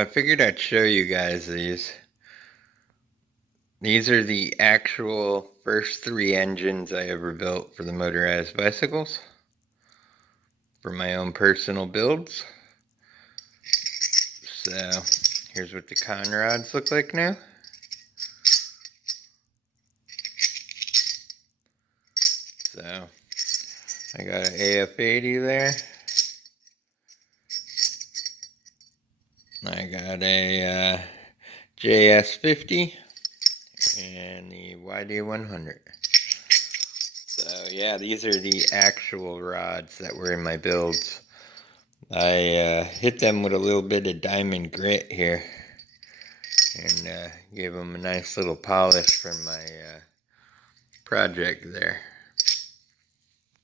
I figured I'd show you guys these. These are the actual first 3 engines I ever built for the motorized bicycles. For my own personal builds. So, here's what the con rods look like now. So, I got an AF80 there. I got a JS50 and the YD100. So yeah, these are the actual rods that were in my builds. I hit them with a little bit of diamond grit here and gave them a nice little polish from my project there.